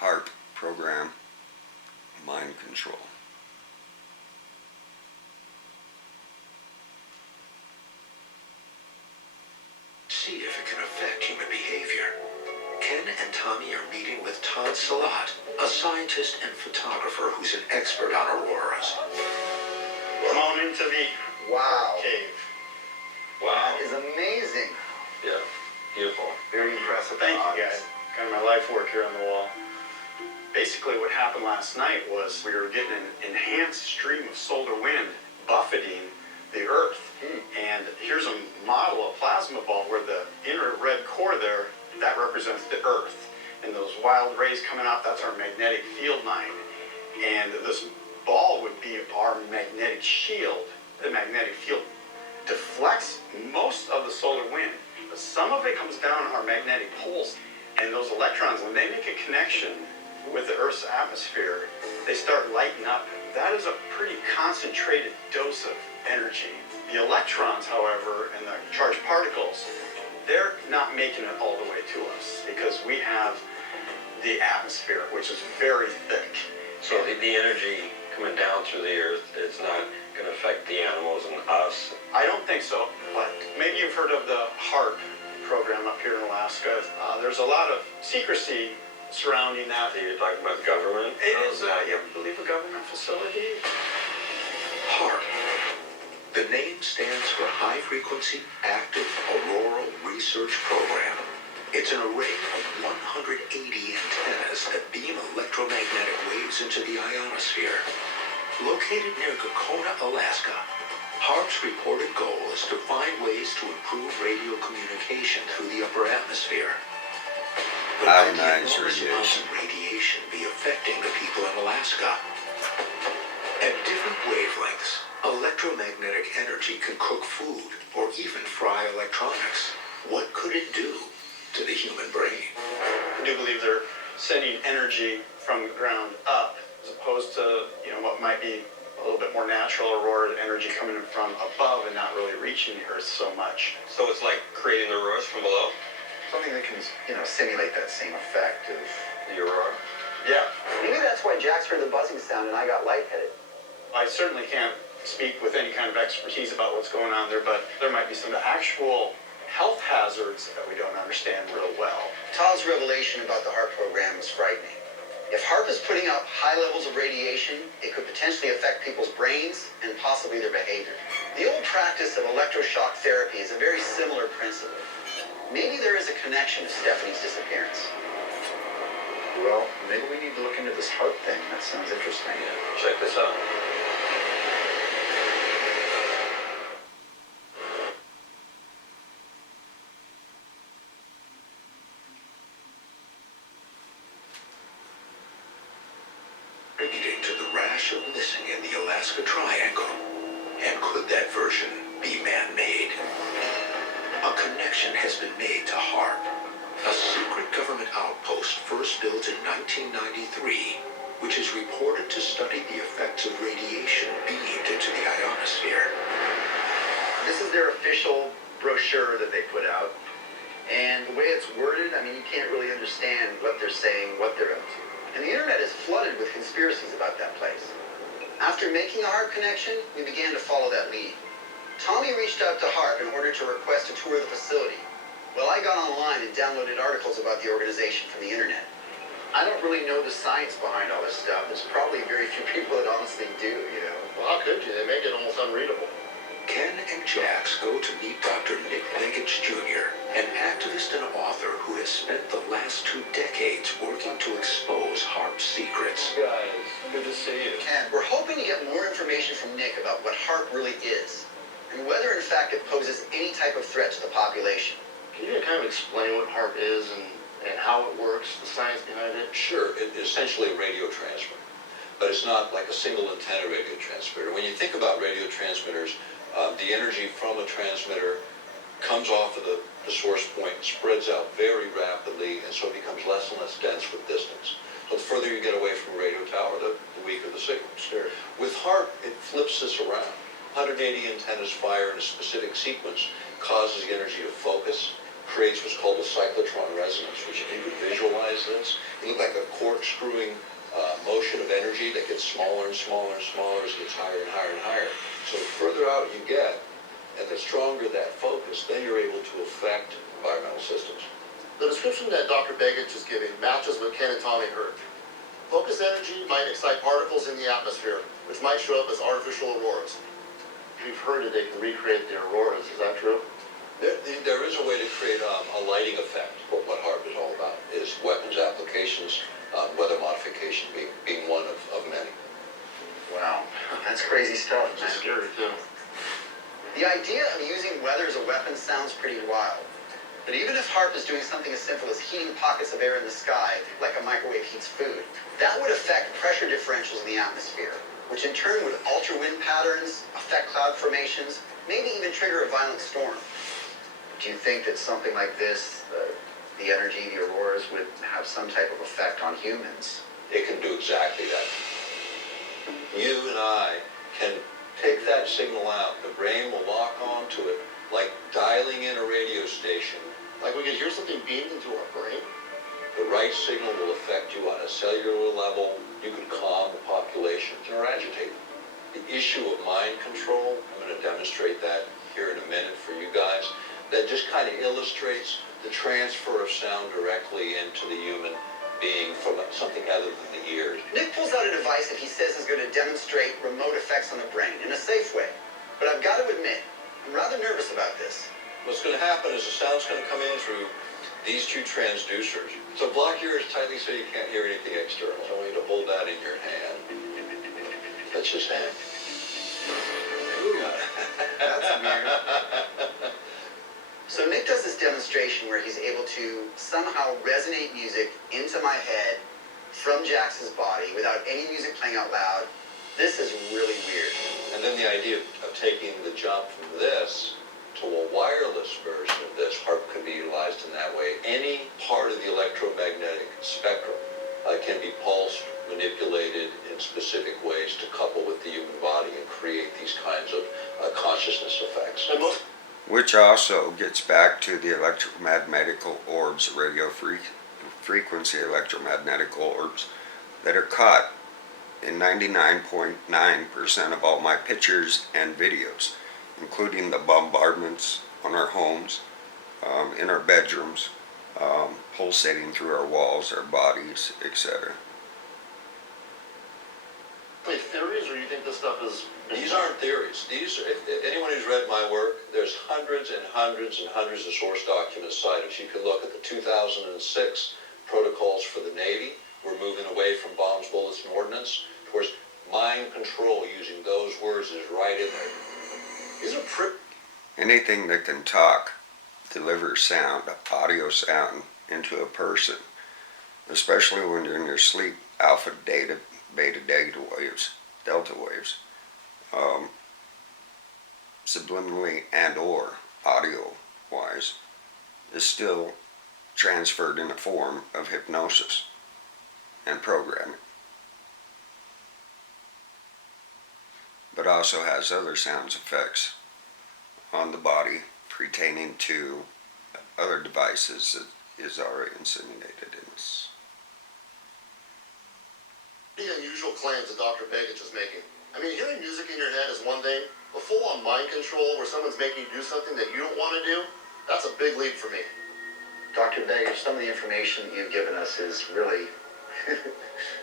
HAARP program, mind control. See if it can affect human behavior. Ken and Tommy are meeting with Todd Salat, a scientist and photographer who's an expert on auroras. Come on into the cave. Wow. That is amazing. Yeah, beautiful. Very impressive. Thank you guys. Kind of my life work here on the wall. Basically what happened last night was we were getting an enhanced stream of solar wind buffeting the Earth. And here's a model, a plasma ball, where the inner red core there, that represents the Earth. And those wild rays coming out, that's our magnetic field line. And this ball would be our magnetic shield. The magnetic field deflects most of the solar wind, but some of it comes down our magnetic poles. And those electrons, when they make a connection with the Earth's atmosphere, they start lighting up. That is a pretty concentrated dose of energy. The electrons, however, and the charged particles, they're not making it all the way to us because we have the atmosphere, which is very thick. So the energy coming down through the Earth, it's not going to affect the animals and us? I don't think so, but maybe you've heard of the HAARP program up here in Alaska. There's a lot of secrecy surrounding that. So you're talking about the government? It is, I believe, a government facility. HAARP. The name stands for High Frequency Active Auroral Research Program. It's an array of 180 antennas that beam electromagnetic waves into the ionosphere. Located near Gakona, Alaska, HAARP's reported goal is to find ways to improve radio communication through the upper atmosphere. But could the enormous amounts of radiation be affecting the people in Alaska? At different wavelengths, electromagnetic energy can cook food or even fry electronics. What could it do to the human brain? I do believe they're sending energy from the ground up as opposed to, what might be a little bit more natural aurora energy coming from above and not really reaching the Earth so much. So it's like creating the auroras from below? Something that can, simulate that same effect of The aurora? Yeah. Maybe that's why Jax heard the buzzing sound and I got lightheaded. I certainly can't speak with any kind of expertise about what's going on there, but there might be some actual health hazards that we don't understand real well. Todd's revelation about the HAARP program was frightening. If HAARP is putting out high levels of radiation, it could potentially affect people's brains and possibly their behavior. The old practice of electroshock therapy is a very similar principle. Maybe there is a connection to Stephanie's disappearance. Well, maybe we need to look into this HAARP thing. That sounds interesting. Yeah, check this out. Contributing to the rash of missing in the Alaska Triangle. And could that version be man-made? A connection has been made to HAARP, a secret government outpost first built in 1993, which is reported to study the effects of radiation beamed into the ionosphere. This is their official brochure that they put out. And the way it's worded, you can't really understand what they're saying, what they're up to. And the internet is flooded with conspiracies about that place. After making a HAARP connection, we began to follow that lead. Tommy reached out to HAARP in order to request a tour of the facility. Well, I got online and downloaded articles about the organization from the internet. I don't really know the science behind all this stuff. There's probably very few people that honestly do, Well, how could you? They make it almost unreadable. Ken and Jax go to meet Dr. Nick Leggett Jr., an activist and author who has spent the last 2 decades working to expose HAARP's secrets. Guys, good to see you. Ken, we're hoping to get more information from Nick about what HAARP really is, and whether in fact it poses any type of threat to the population. Can you kind of explain what HAARP is and how it works, the science behind it? Sure, it's essentially a radio transmitter, but it's not like a single antenna radio transmitter. When you think about radio transmitters, the energy from a transmitter comes off of the source point and spreads out very rapidly, and so it becomes less and less dense with distance. So the further you get away from a radio tower, the weaker the signal. Sure. With HAARP, it flips this around. 180 antennas fire in a specific sequence, causes the energy to focus, creates what's called a cyclotron resonance, which if you could visualize resonance. It looked like a corkscrewing motion of energy that gets smaller and smaller and smaller as it gets higher and higher and higher. So the further out you get, and the stronger that focus, then you're able to affect environmental systems. The description that Dr. Begich is giving matches what Ken and Tommy heard. Focus energy might excite particles in the atmosphere, which might show up as artificial auroras. We've heard that they can recreate the auroras. Is that true? There is a way to create a lighting effect. What HAARP is all about is weapons applications, weather modification being one of many. Wow, that's crazy stuff, man. It's scary too. The idea of using weather as a weapon sounds pretty wild. But even if HAARP is doing something as simple as heating pockets of air in the sky, like a microwave heats food, that would affect pressure differentials in the atmosphere, which in turn would alter wind patterns, affect cloud formations, maybe even trigger a violent storm. Do you think that something like this, the energy, the auroras, would have some type of effect on humans? It can do exactly that. You and I can take that signal out. The brain will lock onto it like dialing in a radio station. Like we could hear something beamed into our brain? The right signal will affect you on a cellular level. You could calm the population or agitate them. The issue of mind control, I'm going to demonstrate that here in a minute for you guys. That just kind of illustrates the transfer of sound directly into the human being from something other than the ears. Nick pulls out a device that he says is going to demonstrate remote effects on the brain in a safe way. But I've got to admit, I'm rather nervous about this. What's going to happen is the sound's going to come in through these two transducers. So block your ears tightly so you can't hear anything external. I want you to hold that in your hand. Touch his hand. Ooh, that's weird. So Nick does this demonstration where he's able to somehow resonate music into my head from Jax's body without any music playing out loud. This is really weird. And then the idea of taking the jump from this to a wireless version of this, HAARP could be utilized in that way. Any part of the electromagnetic spectrum can be pulsed, manipulated in specific ways to couple with the human body and create these kinds of consciousness effects. Which also gets back to the electromagnetic orbs, radio frequency electromagnetic orbs that are caught in 99.9% of all my pictures and videos, including the bombardments on our homes, in our bedrooms, pulsating through our walls, our bodies, etc. Wait, theories, or you think this stuff is... These aren't theories. These are, if anyone who's read my work, there's hundreds and hundreds and hundreds of source documents cited. You can look at the 2006 protocols for the Navy. We're moving away from bombs, bullets, and ordnance towards mind control. Using those words is right in there. These are Anything that can talk, deliver sound, audio sound into a person, especially when you're in your sleep, alpha, beta, delta waves, subliminally and or audio-wise, is still transferred in a form of hypnosis and programming. But also has other sounds effects on the body pertaining to other devices that is already inseminated in us. The unusual claims that Dr. Begich is making. I mean, hearing music in your head is one thing, but full-on mind control where someone's making you do something that you don't want to do, that's a big leap for me. Dr. Begich, some of the information that you've given us is really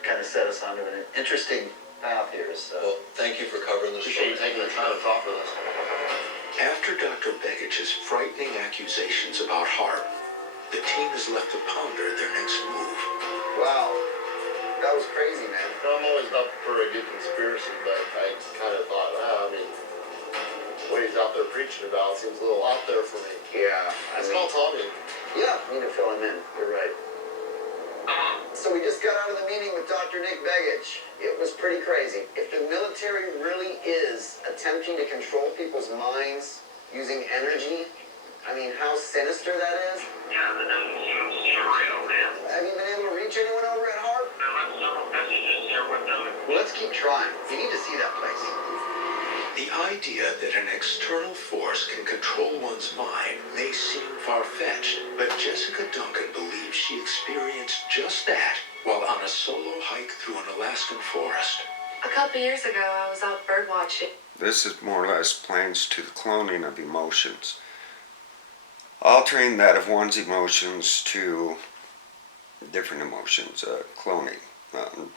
kind of set us onto an interesting path here. So, Well, thank you for covering this. Appreciate you taking the time to talk with us. After Dr. Begich's frightening accusations about HAARP, the team is left to ponder their next move. wow, that was crazy, man. I'm always up for a good conspiracy, but I kind of thought, wow, I mean, what he's out there preaching about seems a little out there for me. Yeah, Let's call Tommy. yeah, we need to fill him in. You're right. So we just got out of the meeting with Dr. Nick Begich. It was pretty crazy. If the military really is attempting to control people's minds using energy, I mean, how sinister that is. Yeah, that doesn't seem surreal, man. Have you been able to reach anyone over at HAARP? I have several messages here with them. Well, let's keep trying. We need to see that place. The idea that an external force can control one's mind may seem far-fetched, but Jessica Duncan believes she experienced just that while on a solo hike through an Alaskan forest. A couple years ago, I was out bird watching. This is more or less plans to the cloning of emotions, altering that of one's emotions to different emotions, cloning,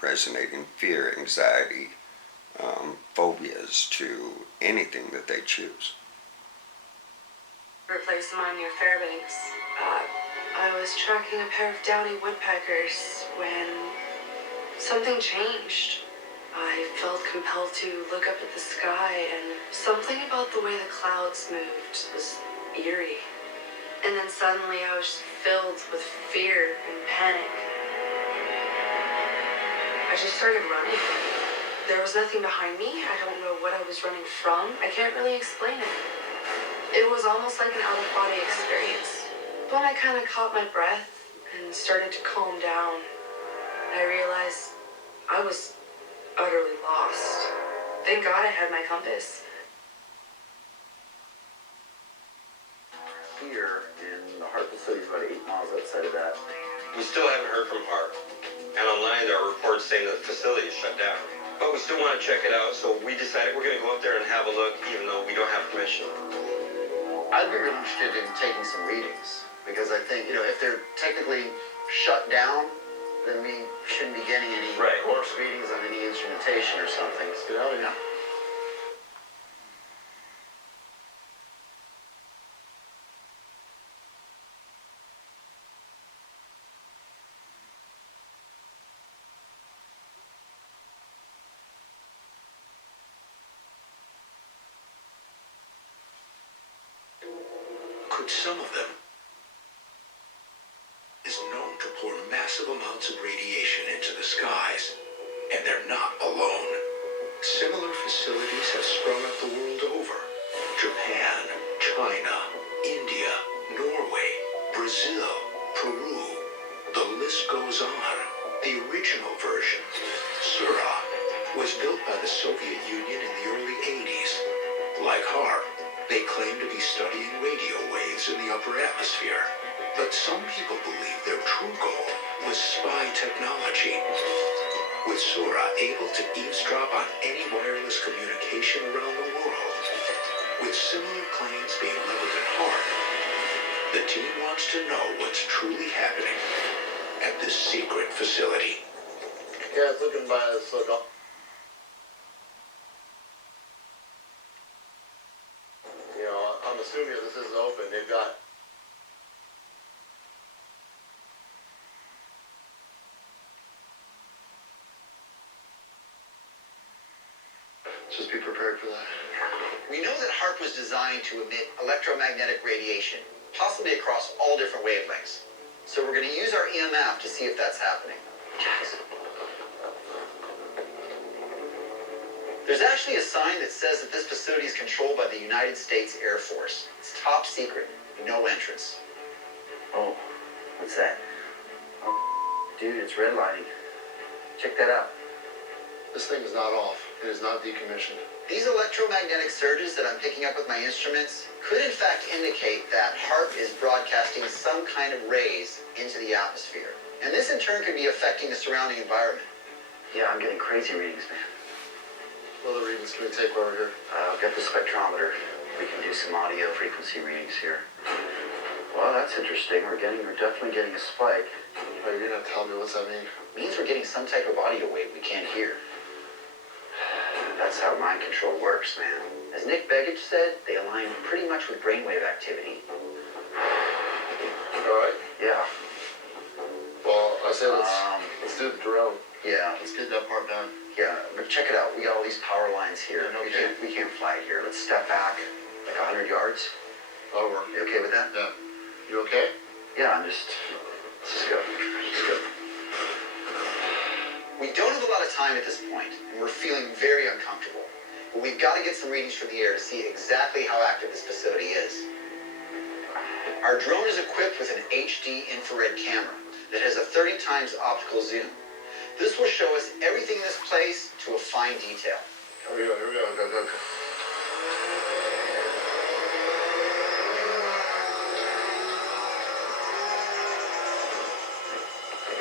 resonating fear, anxiety, phobias to anything that they choose. Replace mine near Fairbanks. I was tracking a pair of downy woodpeckers when something changed. I felt compelled to look up at the sky, and something about the way the clouds moved was eerie. And then suddenly I was filled with fear and panic. I just started running. There was nothing behind me. I don't know what I was running from. I can't really explain it. It was almost like an out-of-body experience. When I kind of caught my breath and started to calm down, I realized I was utterly lost. Thank God I had my compass. Here, and the HAARP facility is about 8 miles outside of that. We still haven't heard from HAARP. And online there are reports saying that the facility is shut down. But we still want to check it out, so we decided we're going to go up there and have a look, even though we don't have permission. I'd be really interested in taking some readings, because I think, if they're technically shut down, then we shouldn't be getting any course readings on any instrumentation or something. Let's get out of here. Could some of them is known to pour massive amounts of radiation into the skies, and they're not alone. Similar facilities have sprung up the world over. Japan, China, India, Norway, Brazil, Peru. The list goes on. The original version, Sura, was built by the Soviet Union in the early 80s. Like HAARP, they claim to be studying radio waves in the upper atmosphere. But some people believe their true goal was spy technology. With Sura able to eavesdrop on any wireless communication around the world, with similar claims being leveled at HAARP, the team wants to know what's truly happening at this secret facility. Yeah, it's looking by this look. I'm assuming if this is open, they've got. Just be prepared for that. We know that HAARP was designed to emit electromagnetic radiation, possibly across all different wavelengths. So we're going to use our EMF to see if that's happening. There's actually a sign that says that this facility is controlled by the United States Air Force. It's top secret, no entrance. Oh, what's that? Oh, dude, it's redlining. Check that out. This thing is not off. It is not decommissioned. These electromagnetic surges that I'm picking up with my instruments could in fact indicate that HAARP is broadcasting some kind of rays into the atmosphere. And this in turn could be affecting the surrounding environment. Yeah, I'm getting crazy readings, man. What other readings can we take while we're here? I've got the spectrometer. We can do some audio frequency readings here. Well, that's interesting. We're definitely getting a spike. Oh, you're gonna tell me what's that mean? It means we're getting some type of audio wave we can't hear. That's how mind control works, man. As Nick Begich said, they align pretty much with brainwave activity. All right. Yeah. Well, I say let's do the drone. Yeah. Let's get that part done. Yeah, but check it out. We got all these power lines here. Yeah, okay. We can't fly it here. Let's step back like 100 yards. That'll work. You okay with that? Yeah. You okay? Yeah, let's just go. Let's go. We don't have a lot of time at this point, and we're feeling very uncomfortable. But we've got to get some readings from the air to see exactly how active this facility is. Our drone is equipped with an HD infrared camera that has a 30 times optical zoom. This will show us everything in this place to a fine detail. Here we go. Go.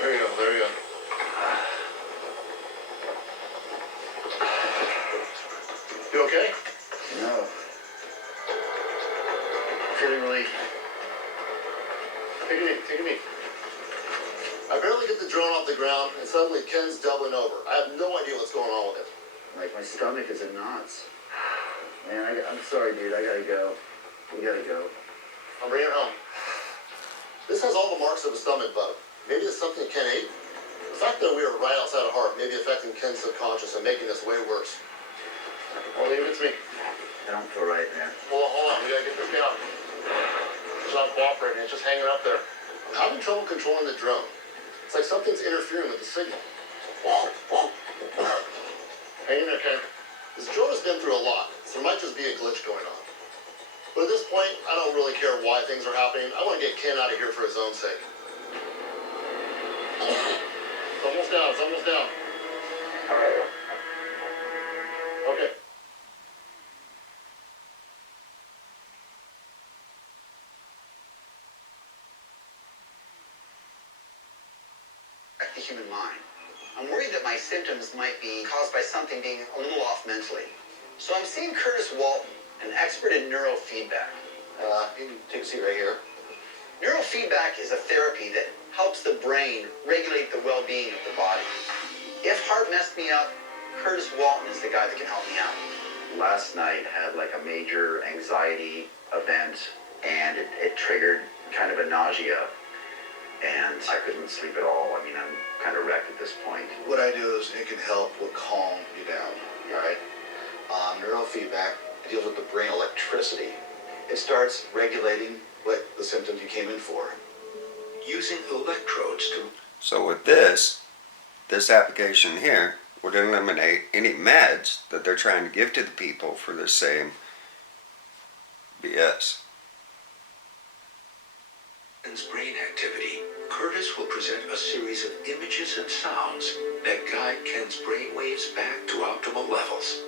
There you go. I barely get the drone off the ground, and suddenly Ken's doubling over. I have no idea what's going on with it. Like, my stomach is in knots. Man, I'm sorry, dude. I gotta go. We gotta go. I'm bringing it home. This has all the marks of a stomach bug. Maybe it's something Ken ate. The fact that we are right outside of HAARP may be affecting Ken's subconscious and making this way worse. Well, leave it to me. I don't feel right, man. Hold on. We gotta get this down. It's not cooperating. It's just hanging up there. I'm having trouble controlling the drone. It's like something's interfering with the signal. Hang in there, Ken. This drone has been through a lot, so there might just be a glitch going on. But at this point, I don't really care why things are happening. I want to get Ken out of here for his own sake. It's almost down. It's almost down. Okay. The human mind. I'm worried that my symptoms might be caused by something being a little off mentally. So I'm seeing Curtis Walton, an expert in neurofeedback. You can take a seat right here. Neurofeedback is a therapy that helps the brain regulate the well-being of the body. If HAARP messed me up, Curtis Walton is the guy that can help me out. Last night had like a major anxiety event, and it triggered kind of a nausea, and I couldn't sleep at all. I mean, I'm kind of wrecked at this point. What I do is it can help with calm you down, all right? Neurofeedback deals with the brain electricity. It starts regulating what the symptoms you came in for. Using electrodes to So with this application here would eliminate any meds that they're trying to give to the people for the same BS. brain activity, Curtis will present a series of images and sounds that guide Ken's brain waves back to optimal levels.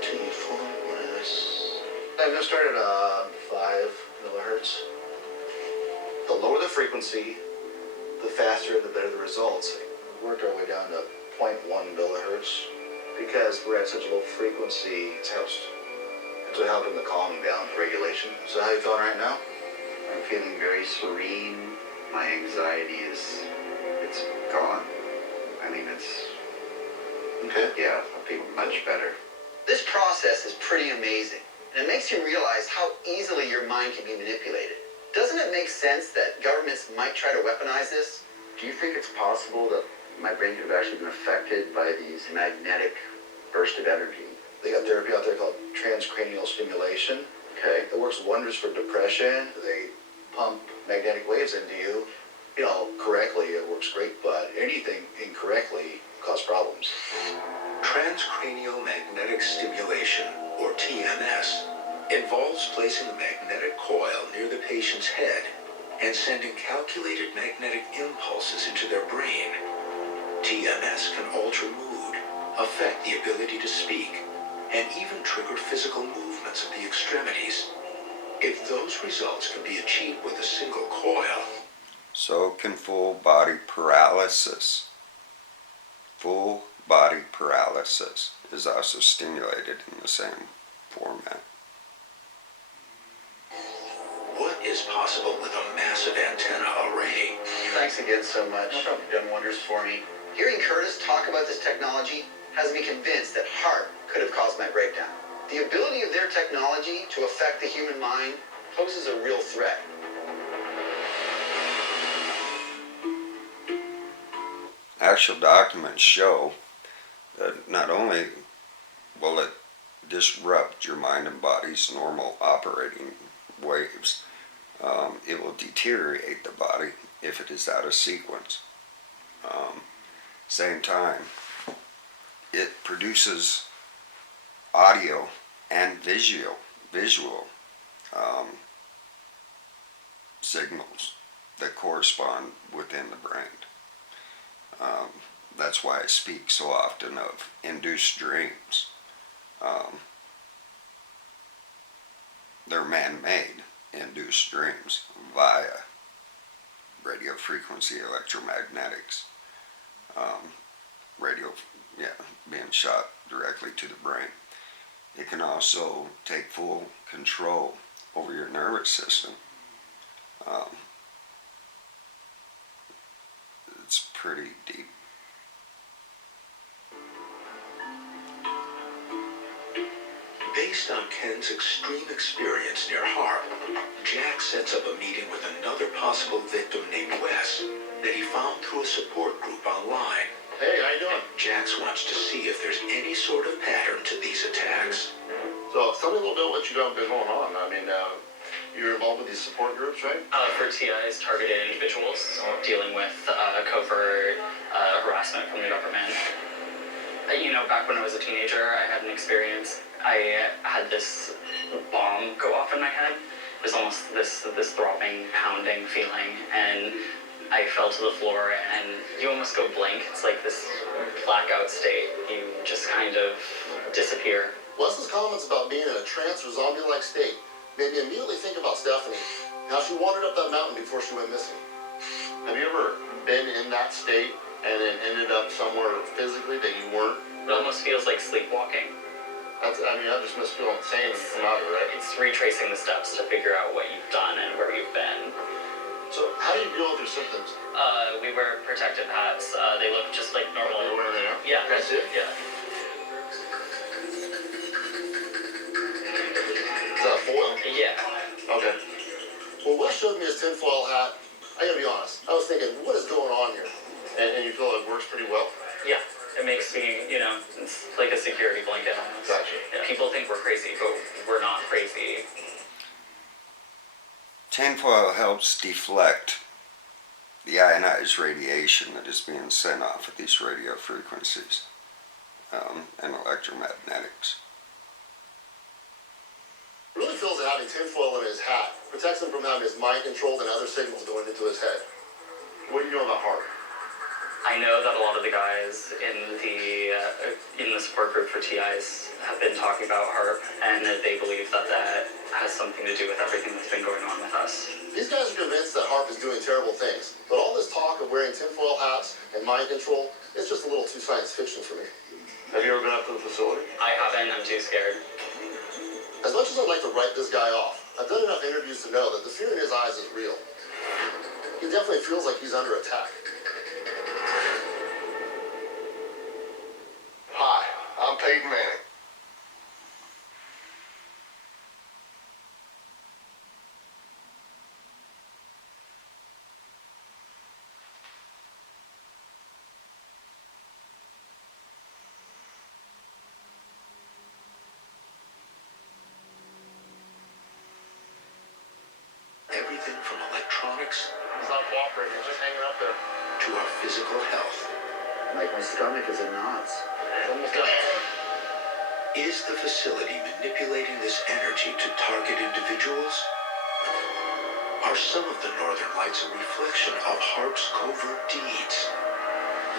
T4 minus... I'm going to start at 5 millihertz. The lower the frequency, the faster and the better the results. We worked our way down to 0.1 millihertz. Because we're at such a low frequency, it's helping the calming down, the regulation. So how are you feeling right now? I'm feeling very serene. My anxiety it's gone. I mean, it's, Okay. yeah, I feel much better. This process is pretty amazing, and it makes you realize how easily your mind can be manipulated. Doesn't it make sense that governments might try to weaponize this? Do you think it's possible that my brain could have actually been affected by these magnetic bursts of energy? They got therapy out there called transcranial stimulation. Okay. It works wonders for depression. They pump magnetic waves into you. You know, correctly, it works great, but anything incorrectly causes problems. Transcranial magnetic stimulation, or TMS, involves placing a magnetic coil near the patient's head and sending calculated magnetic impulses into their brain. TMS can alter mood, affect the ability to speak, and even trigger physical movements of the extremities. If those results can be achieved with a single coil, So can full body paralysis. Full body paralysis is also stimulated in the same format. what is possible with a massive antenna array? Thanks again so much. No problem. You've done wonders for me. Hearing Curtis talk about this technology has me convinced that HAARP could have caused my breakdown. The ability of their technology to affect the human mind poses a real threat. Actual documents show that not only will it disrupt your mind and body's normal operating waves, it will deteriorate the body if it is out of sequence. Same time, it produces audio and visual signals that correspond within the brain. That's why I speak so often of induced dreams. They're man-made induced dreams via radio frequency electromagnetics. Being shot directly to the brain. It can also take full control over your nervous system. pretty deep. Based on Ken's extreme experience near HAARP, Jack sets up a meeting with another possible victim named Wes that he found through a support group online. Hey, how you doing? Jax wants to see if there's any sort of pattern to these attacks. So, tell me a little bit what you got going on. I mean, you're involved with these support groups, right? For TIs, targeted individuals, dealing with covert harassment from the government. Back when I was a teenager, I had an experience. I had this bomb go off in my head. It was almost this throbbing, pounding feeling, and I fell to the floor, and you almost go blank. It's like this blackout state. You just kind of disappear. Wes's comments about being in a trance or zombie-like state made me immediately think about Stephanie, how she wandered up that mountain before she went missing. Have you ever been in that state and then ended up somewhere physically that you weren't? It almost feels like sleepwalking. That just must feel insane when you come out of it, right? It's retracing the steps to figure out what you've done and where you've been. So, how do you deal with your symptoms? We wear protective hats. They look just like normal. You're wearing it now? Yeah. That's it? Yeah. Is that foil? Yeah. Okay. Well, Wes showed me his tinfoil hat. I gotta be honest. I was thinking, what is going on here? And you feel it works pretty well? Yeah. It makes me, it's like a security blanket almost. Gotcha. Yeah. People think we're crazy, but we're not crazy. Tinfoil helps deflect the ionized radiation that is being sent off at these radio frequencies and electromagnetics. It really feels that having tinfoil in his hat protects him from having his mind controlled and other signals going into his head. What do you know about HAARP? I know that a lot of the guys in the support group for TIs have been talking about HAARP, and that they believe that has something to do with everything that's been going on with us. These guys are convinced that HAARP is doing terrible things, but all this talk of wearing tinfoil hats and mind control is just a little too science fiction for me. Have you ever been up to the facility? I haven't. I'm too scared. As much as I'd like to write this guy off, I've done enough interviews to know that the fear in his eyes is real. He definitely feels like he's under attack. Hi, I'm Peyton Manning. Everything from electronics He's not cooperating, he's just hanging up there. to our physical health. Like my stomach is in knots. It's almost done. Is the facility manipulating this energy to target individuals? Are some of the Northern Lights a reflection of HAARP's covert deeds?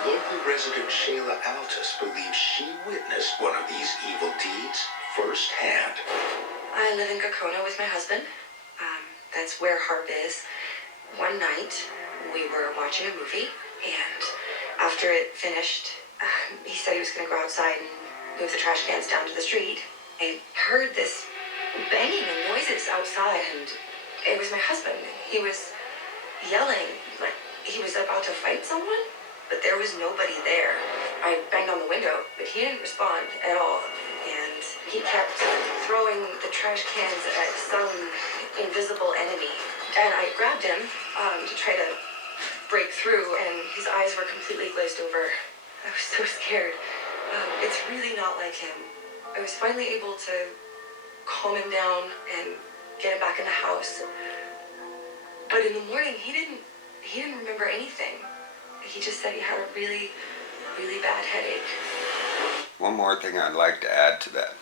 Local resident Shayla Altus believes she witnessed one of these evil deeds firsthand. I live in Gakona with my husband. That's where HAARP is. One night, we were watching a movie, and after it finished, he said he was going to go outside and move the trash cans down to the street. I heard this banging and noises outside, and it was my husband. He was yelling like he was about to fight someone, but there was nobody there. I banged on the window, but he didn't respond at all, and he kept throwing the trash cans at some invisible enemy. And I grabbed him to try to break through, and his eyes were completely glazed over. I was so scared. It's really not like him. I was finally able to calm him down and get him back in the house. But in the morning, he didn't remember anything. He just said he had a really, really bad headache. One more thing I'd like to add to that.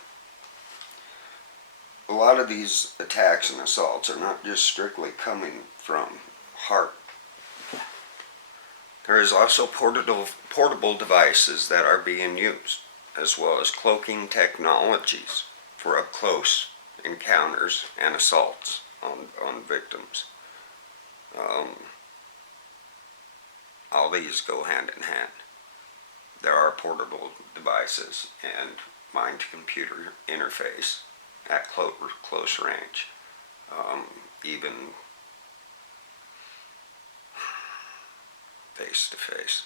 A lot of these attacks and assaults are not just strictly coming from HAARP. There is also portable devices that are being used, as well as cloaking technologies for up-close encounters and assaults on victims. All these go hand in hand. There are portable devices and mind-to-computer interface at close range. face to face.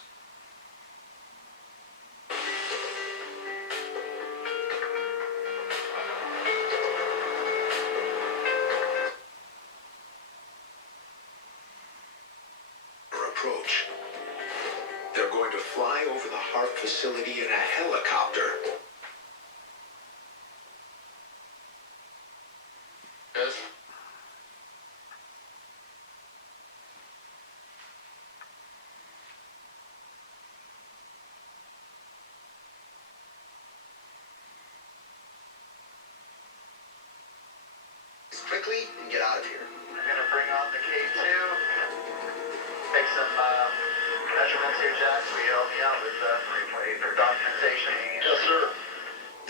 Approach. They're going to fly over the HAARP facility in a helicopter. Yes. Quickly and get out of here. I'm gonna bring on the K2. Take some measurements here, Jack, so you help me out with for documentation. Yes, sir.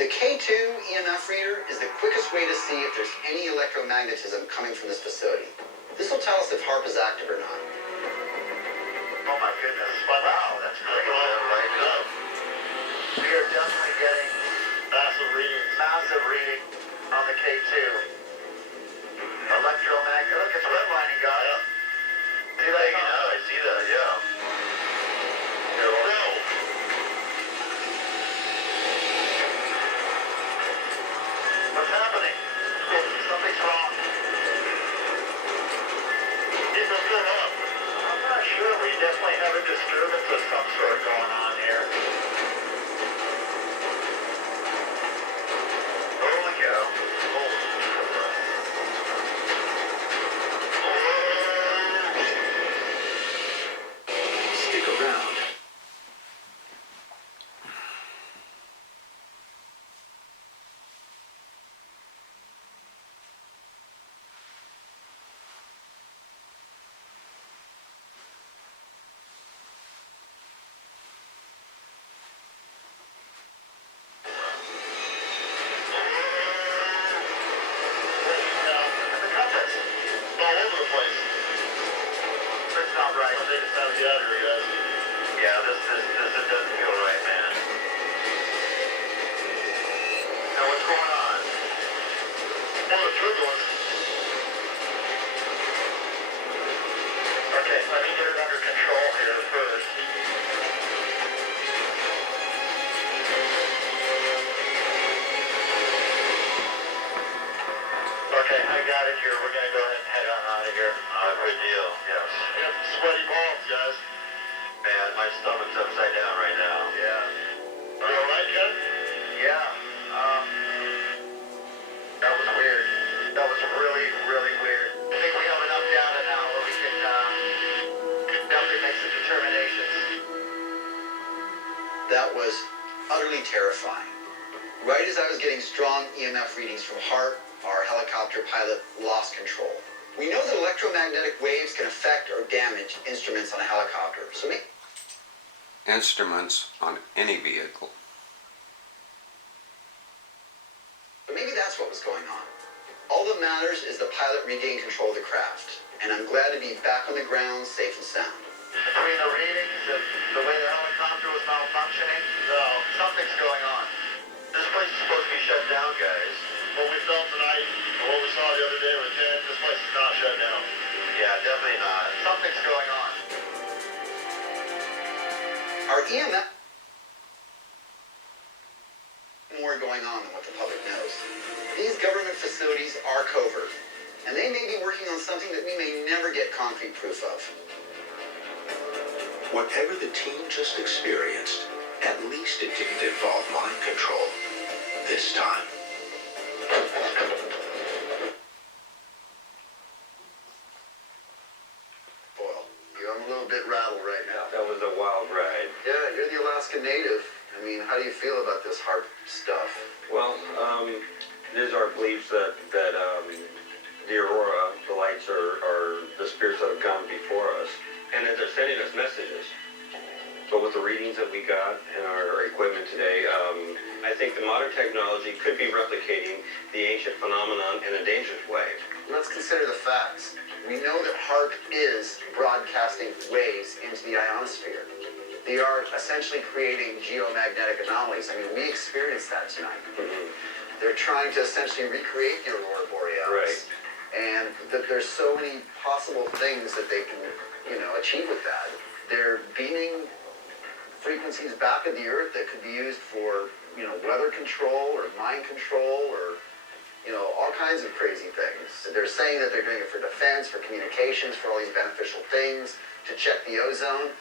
The K2 EMF reader is the quickest way to see if there's any electromagnetism coming from this facility. This will tell us if HAARP is active or not. Oh my goodness. Wow, that's great. We are definitely getting massive reading on the K2. Electromagnetic. Look, it's redlining, guys. See that? I see that, yeah. What's happening? Something's wrong. Keep us good up. I'm not sure. We definitely have a disturbance of some sort going on here. Holy cow. Stick around. The compass. All over the place. It's not right. I think it's time to get out of here, guys. Yeah, this doesn't feel right, man. Now what's going on? More of turbulence. Okay, let me get it under control here first. Okay, I got it here. We're gonna go ahead and head on out of here. Good deal. Yes. We have some sweaty palms, guys. Man, my stomach's upside down right now. Yeah. Are you alright, Ken? Yeah. That was weird. That was really, really weird. I think we have enough data now where we can definitely make some determinations. That was utterly terrifying. Right as I was getting strong EMF readings from HAARP, our helicopter pilot lost control. We know that electromagnetic waves can affect or damage instruments on a helicopter, so maybe Instruments on any vehicle. that's what was going on. All that matters is the pilot regained control of the craft, and I'm glad to be back on the ground, safe and sound. Between the readings and the way the helicopter was malfunctioning, something's going on. This place is supposed to be shut down, guys. What we felt tonight, or what we saw the other day with Ken, this place is not shut down. Yeah, definitely not. Something's going on. Our EMF more going on than what the public knows. These government facilities are covert, and they may be working on something that we may never get concrete proof of. Whatever the team just experienced, at least it didn't involve mind control. This time. Boyle, I'm a little bit rattled right now. That was a wild ride. Yeah, you're the Alaska native. I mean, how do you feel about this HAARP stuff? Well, it is our beliefs that the aurora, the lights are the spirits that have gone before us, and that they're sending us messages. But with the readings that we got and our equipment today, I think the modern technology could be replicating the ancient phenomenon in a dangerous way. Let's consider the facts. We know that HAARP is broadcasting waves into the ionosphere. They are essentially creating geomagnetic anomalies. I mean, we experienced that tonight. Mm-hmm. They're trying to essentially recreate the aurora borealis. Right. And that there's so many possible things that they can, achieve with that. They're beaming frequencies back at the Earth that could be used for, weather control or mind control or, all kinds of crazy things. They're saying that they're doing it for defense, for communications, for all these beneficial things, to check the ozone.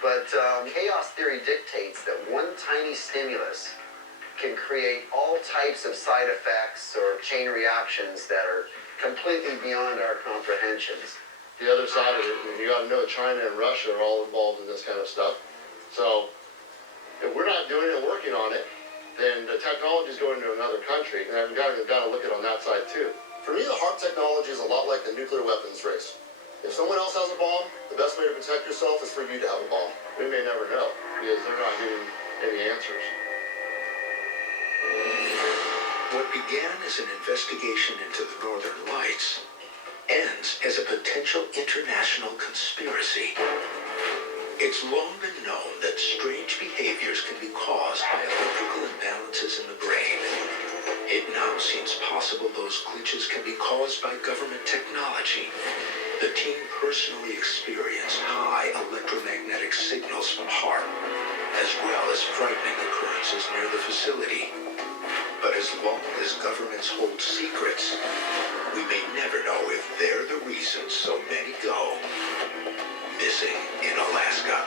But chaos theory dictates that one tiny stimulus can create all types of side effects or chain reactions that are completely beyond our comprehensions. The other side of it, you got to know China and Russia are all involved in this kind of stuff. So if we're not doing it and working on it, then the technology is going to another country, and we've got to look at it on that side too. For me, the HAARP technology is a lot like the nuclear weapons race. If someone else has a bomb, the best way to protect yourself is for you to have a bomb. We may never know, because they're not giving any answers. What began as an investigation into the Northern Lights ends as a potential international conspiracy. It's long been known that strange behaviors can be caused by electrical imbalances in the brain. It now seems possible those glitches can be caused by government technology. The team personally experienced high electromagnetic signals from HAARP, as well as frightening occurrences near the facility. But as long as governments hold secrets, we may never know if they're the reason so many go missing in Alaska.